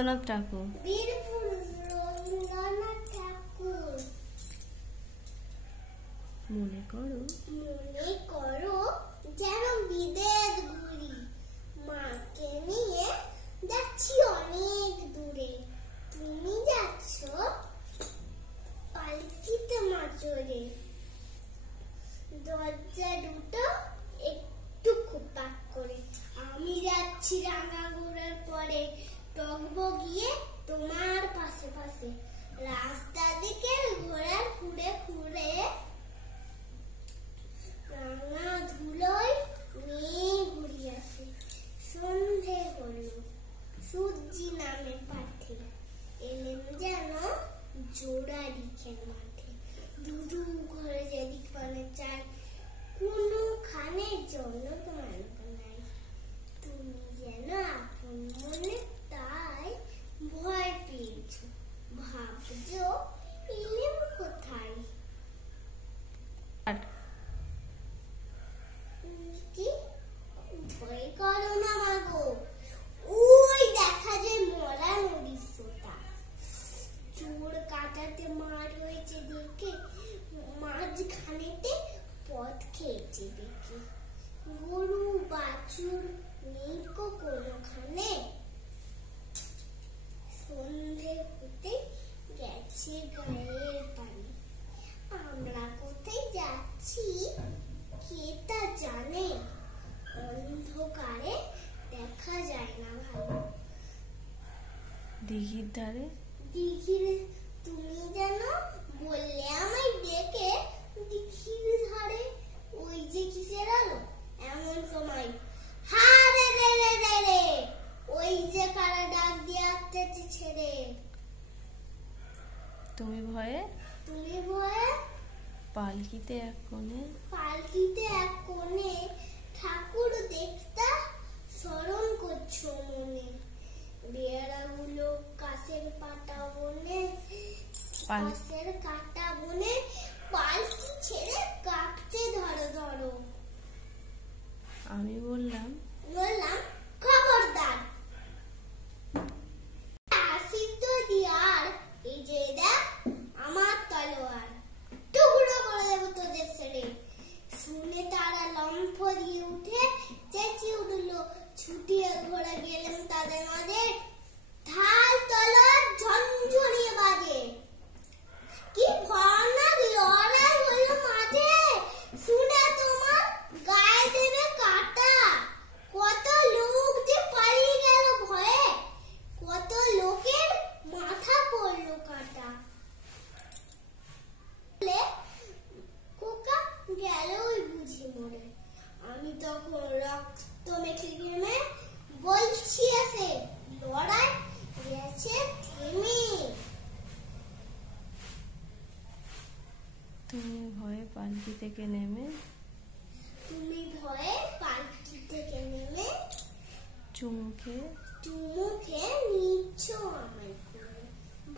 রবীন্দ্রনাথ ঠাকুর। রবীন্দ্রনাথ ঠাকুর। মনে করো যেন বিদেশ ঘুরি, মাকে নিয়ে যাচ্ছি অনেক দূরে। তুমি যাচ্ছ পালকিতে মাচরে, দরজা দুটো একটু খোপাক করে। আমি যাচ্ছি রাঙা ঘোড়ার পরে, টগবগিয়ে তোমার পাশে পাশে। রাস্তা দিকে ঘোড়া ঘুরে ঘুরে, রাঙা ধুলোয় মেয়ে ঘুরিয়ে আসে। সন্ধে হলো, সূর্যি নামে পাঠে, এলেন যেন জোড়া লিখেন মাঠে। দুধু ঘরে যেদিক পানে চাই, কোনোখানে জনক মানক নাই। তুমি যেন আপন মনে তাই ভয় পেয়েছ, ভাবছো এলেম কোথায়। কি ভয় করো না মাগো, ওই দেখা যায় মরা নদীর সোতা। চোর কাটাতে মার হয়েছে দেখে, মাঝখানেতে পথ খেয়েছে দেখে। গরু বাছুর নেই কোনোখানে, সন্ধে হতে গেছে গায়ের পানি। আমরা কোথায় যাচ্ছি কে তা জানে, অন্ধকারে দেখা যায় না ভালো। দিঘির ধারে তুমি যেন বললে আমায় ডেকে, দিঘির ধারে ওই যে কিসের আলো। এমন সময় হারে রে রে রে রে, ওই যে কারা ডাক দিয়ে আসতেছে ছেড়ে। তুমি ভয়ে পালকিতে এক কোণে ঠাকুর দেখতা স্মরণ করছো মনে। বেড়াগুলো কাছের কাটা বনে, পালকি ছেড়ে কাঁপছে ধরো ধরো। আমি বললাম খবরদার, আসিস যদি আর এই যে দেখ আমার তলোয়ার, টুকরো করে দেবো তোদের ছেড়ে। শুনে তারা লম্ফ দিয়ে উঠে চেঁচিয়ে উঠলো, ছুটিয়ে ঘোড়া গেলেন তাদের মাঝে। ঢাল তলোয়ার ঝনঝনিয়ে বাজে, কি ভয়ানক লড়াই হলো মাঝে। শুনে তোমার গায়ে দেবে কাটা, কত লোক যে পালিয়ে গেল ভয়ে, কত লোকের মাথা পড়লো কাটা। খোকা গেল ওই বুঝি মরে, আমি তখন রক্ত মেখে ঘেমে বলছি এসে, লড়াই গেছে থেমে। তুমি ভয়ে পালকি থেকে নেমে চুমুকে নিচ্ছ আমায় করে।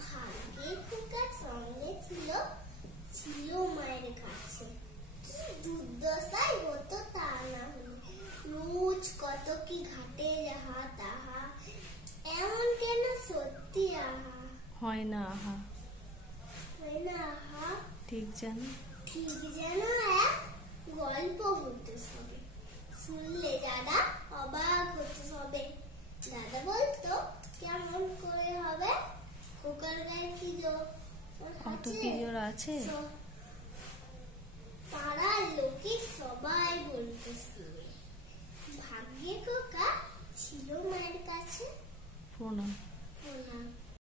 ভাগ্যে খোকার সঙ্গে ছিল মায়ের কাছে, কি দুর্দশাই হতো তা না হলে। রোজ কত কি ঘাটে যাহা তাহা, এমন কেন সত্যি আহা হয় না আহা, ঠিক যেন এক গল্প হতো সবে। শুনলে দাদা অবাক হতো সবে। দাদা বলতো কেমন করে হবে, খোকার গায়ে কি জোর আছে। পাড়ার লোকে সবাই বলতো শুনে, ভাগ্যে খোকা ছিল মায়ের কাছে। প্রণাম।